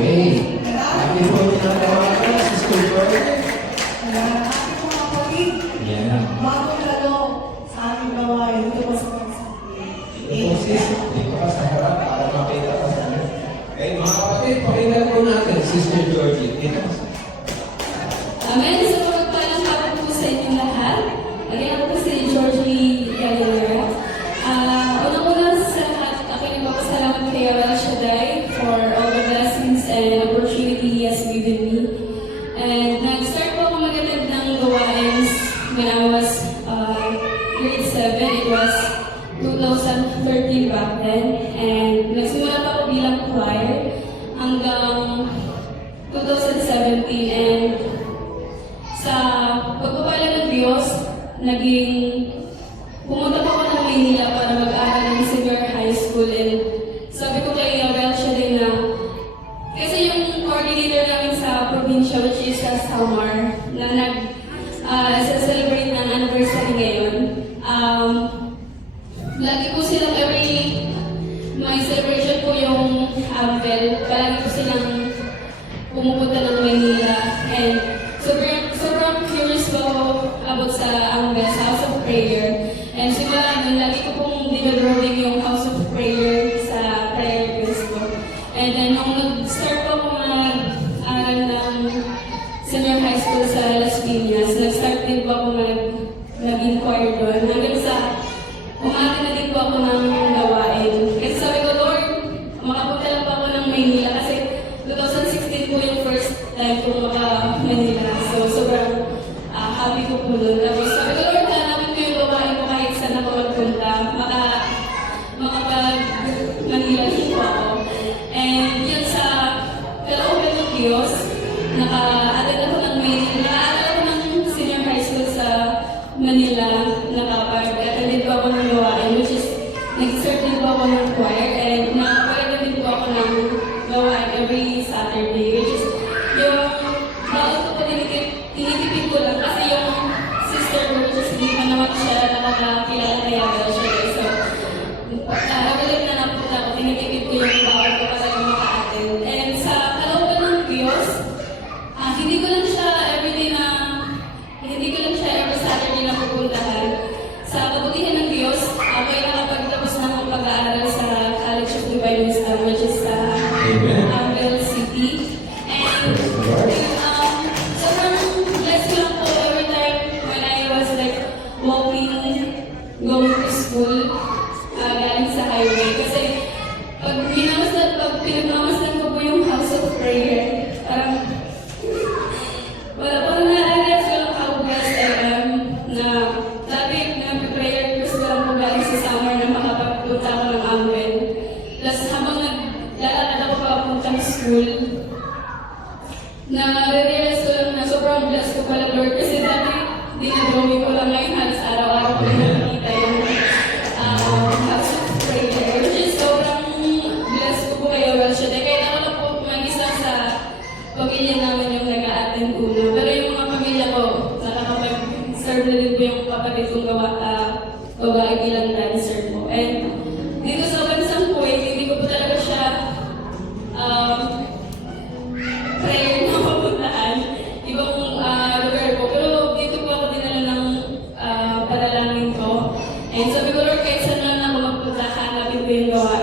Okay. Happy po na Sister Joy. Happy po mga kapatid. Yeah. Bagong lalo sa aming gawain. Ito po sa Ito po sis, dito ka sa harap para makita ka sa amin. Okay, mga kapatid, pakinggan po natin, Sister Georgie. Dito. Amen. Sa pagpapalang hapon po sa inyong lahat. Again, ako po si Georgie Galilera. Unang-una sa lahat, ako yung magpapasalamat kay El Shaddai for all the blessings and opportunity He has given me. And nag-start po ako mag-attend ng gawain when I was grade 7. It was 2013 back then. And nagsimula pa ako bilang choir hanggang 2017. And sa pagpapala ng Diyos, pumunta pa ako ng Maynila para mag-aaral ng senior high school. And sabi ko kay El Shaddai na, kasi yung coordinator namin sa probinsya, which is sa Samar, na nag-celebrate ng anniversary ngayon, lagi po silang may celebration po yung Amvel, palagi po silang pumupunta ng Maynila. And sobrang curious po ako about sa Amvel, sa House of Prayer. And simula nun, lagi ko pong dinodrawing yung House of Prayer sa prayer bills ko. And then, nung nag-start po ako mag-aral ng senior high school sa Las Piñas, nag-start din po ako nag-inquire doon. Hanggang sa umatin na din po ako ng gawain. Kasi sabi ko, Lord, makapunta lang po ako ng Maynila kasi 2016 po yung first time ko maka-Manila. So, sobrang happy ko po nun. Tapos sabi ko, Lord, hanapin ko yung gawain ko kahit saan ako magpunta. Makapag-Manila din po ako. And yun sa kalooban ng Diyos, naka-attend ako ng Manila. Naka-aaral ako ng senior high school sa Manila. Nakapag-attend din po ako ng gawain, which is nag-start din po ako ng choir. And nakapag-attend din po ako ng gawain every Saturday, which is yung bawat ko po tinitipid ko lang kasi yung sister ko, which is hindi pa naman siya nakakakilala kaya gano'n siya. So, regular na napunta ako, tinitipid ko yung bawat ko para maka-attend. And sa kalooban ng Diyos, hindi ko lang siya every Saturday na pupuntahan. Sa kabutihan ng Diyos, ako ay nakapagtapos na akong pag-aaral sa College of Divine Wisdom, which is sa Amvel City. And sobrang blessed lang po every time when I was like walking, going to school, galing sa highway. Kasi pag pinagmamasdan ko po yung House of Prayer, parang na-realize ko lang how blessed I am na dati nag-prayer ko lang po galing sa summer na makapagpunta ako ng Amvel. Plus habang naglalakad ako papuntang school, na-realize ko lang na sobrang blessed ko pala Lord kasi dati dinadrawing ko lang ngayon halos araw-araw ko nakikita yung House of Prayer, which is sobrang blessed ko po kayo El Shaddai. Kahit ako lang po mag-isa sa pamilya namin yung nag-a-attend ulo. Pero yung mga pamilya ko, nakakapag-serve na din po yung kapatid kong babae bilang dancer po. And dito sa bansang Kuwait, hindi ko po talaga siya prayer na mapuntahan. Ibang lugar po. Pero dito po ako dinala ng panalangin ko. And sabi ko, Lord, kahit saan lang ako magpunta, hanapin ko yung gawa